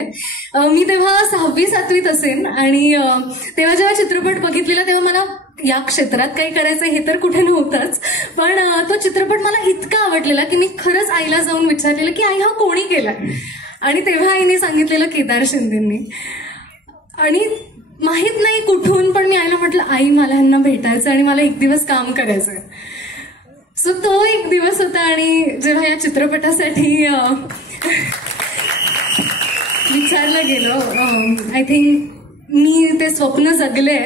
मी तेव्हा 6वी-7वीत असेन आणि तेव्हा जेव्हा चित्रपट बघितलेला तेव्हा मला या क्षेत्रात काही करायचं हे तर कुठे नव्हतंच, पण तो चित्रपट मला इतका आवडलेला की मी खरंच आईला जाऊन विचारलेलं की आई हा कोणी केलाय, आणि तेव्हा आईने सांगितलेलं केदार शिंदेंनी. आणि माहित नाही कुठून, पण मी आईला म्हटलं आई मला ह्यांना भेटायचं आणि मला एक दिवस काम करायचंय. सो तो एक दिवस होता आणि जेव्हा या चित्रपटासाठी विचारलं गेलं, आय थिंक मी ते स्वप्न जगले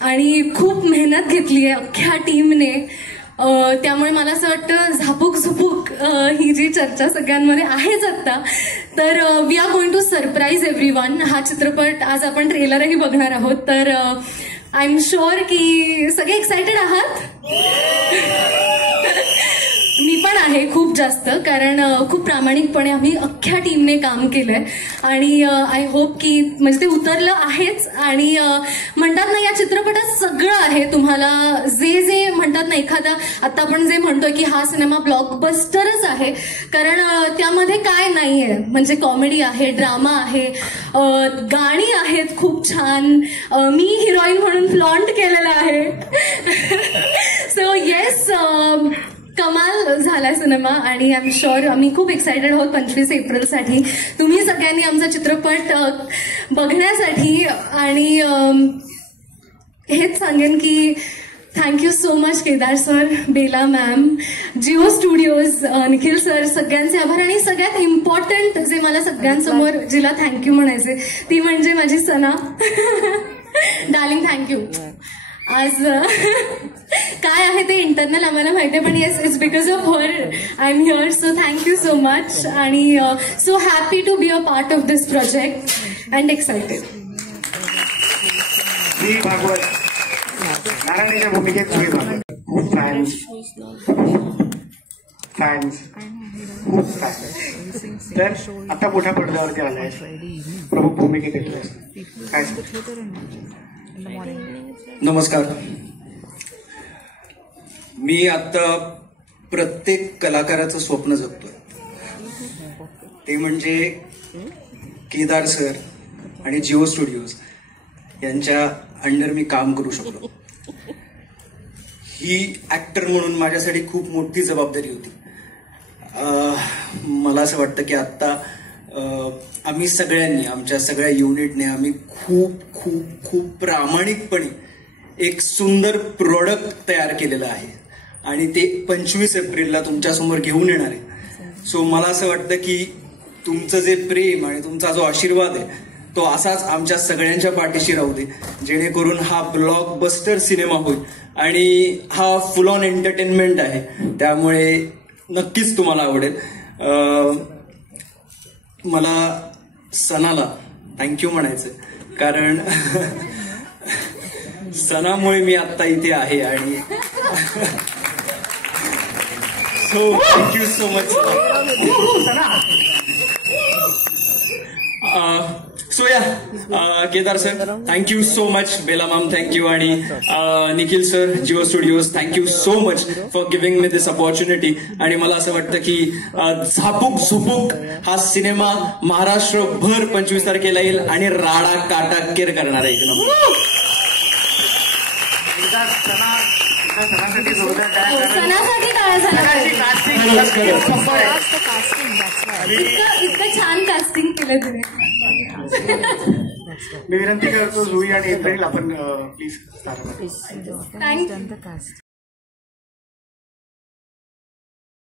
आणि खूप मेहनत घेतली आहे अख्ख्या टीमने. त्यामुळे मला असं वाटतं झापूक झुपूक ही जी चर्चा सगळ्यांमध्ये आहेच आत्ता, तर we are going to surprise everyone. हा चित्रपट आज आपण ट्रेलरही बघणार आहोत, तर आय एम शुअर की सगळे एक्सायटेड आहात. मी पण आहे खूप जास्त, कारण खूप प्रामाणिकपणे आम्ही अख्ख्या टीमने काम केलंय आणि आय होप की म्हणजे ते उतरलं आहेच. आणि म्हणतात ना, या चित्रपटात सगळं आहे. तुम्हाला जे म्हणतात ना, एखादा आता आपण जे म्हणतोय की हा सिनेमा ब्लॉकबस्टरच आहे, कारण त्यामध्ये काय नाहीये, म्हणजे कॉमेडी आहे, ड्रामा आहे, गाणी आहेत खूप छान, मी हिरोईन म्हणून फ्लॉन्ट केलेलं आहे. सो येस, कमाल झालाय सिनेमा आणि आय एम शुअर आम्ही खूप एक्सायटेड आहोत 25 एप्रिलसाठी तुम्ही सगळ्यांनी आमचा चित्रपट बघण्यासाठी. आणि हेच सांगेन की thank you so much Kedar sir, Bela ma'am, Jio studios, Nikhil sir, सगळ्यांचे आभार. आणि सगळ्यात इम्पॉर्टंट जे मला सगळ्यांसमोर जिला थँक्यू म्हणायचे ती म्हणजे माझी सना. Darling thank you. आज काय आहे ते इंटरनल आम्हाला माहिती आहे, पण yes it's because of her I am here. So thank you so much आणि so happy to be a part of this project and excited. नारायणीच्या भूमिकेत खूप फॅन्स खूप फॅन्स. तर आता मोठ्या पडद्यावरती आलाय, प्रमुख भूमिकेत येतोय, काय? नमस्कार. मी आता प्रत्येक कलाकाराचं स्वप्न जगतोय, ते म्हणजे केदार सर आणि जिओ स्टुडिओज यांच्या अंडर मी काम करू शकलो. ही ऍक्टर म्हणून माझ्यासाठी खूप मोठी जबाबदारी होती. मला असं वाटतं की आता आम्ही सगळ्यांनी, आमच्या सगळ्या युनिटने आम्ही खूप खूप खूप प्रामाणिकपणे एक सुंदर प्रोडक्ट तयार केलेलं आहे आणि ते 25 एप्रिलला तुमच्यासमोर घेऊन येणार आहे. सो मला असं वाटतं की तुमचं जे प्रेम आणि तुमचा जो आशीर्वाद आहे तो असाच आमच्या सगळ्यांच्या पाठीशी राहू दे, जेणेकरून हा ब्लॉकबस्टर सिनेमा होईल. आणि हा फुल ऑन एंटरटेनमेंट आहे, त्यामुळे नक्कीच तुम्हाला आवडेल. मला सनाला थँक्यू म्हणायचं, कारण सनामुळे मी आता इथे आहे. आणि so thank you so much. So या Kedar sir thank you so much, Bela ma'am thank you, आणि Nikhil sir, Jio studios thank you so much for giving me this opportunity. आणि मला असं वाटतं की झापूक झुपूक हा सिनेमा महाराष्ट्रभर 25 तारखेला येईल आणि राडा काटाकेर करणार आहे. सणासाठी काय झालं, इतकं छान कास्टिंग केलं तिने. मी विनंती करतो जुई आणि एप्रिल आपण प्लीज थँक्यू.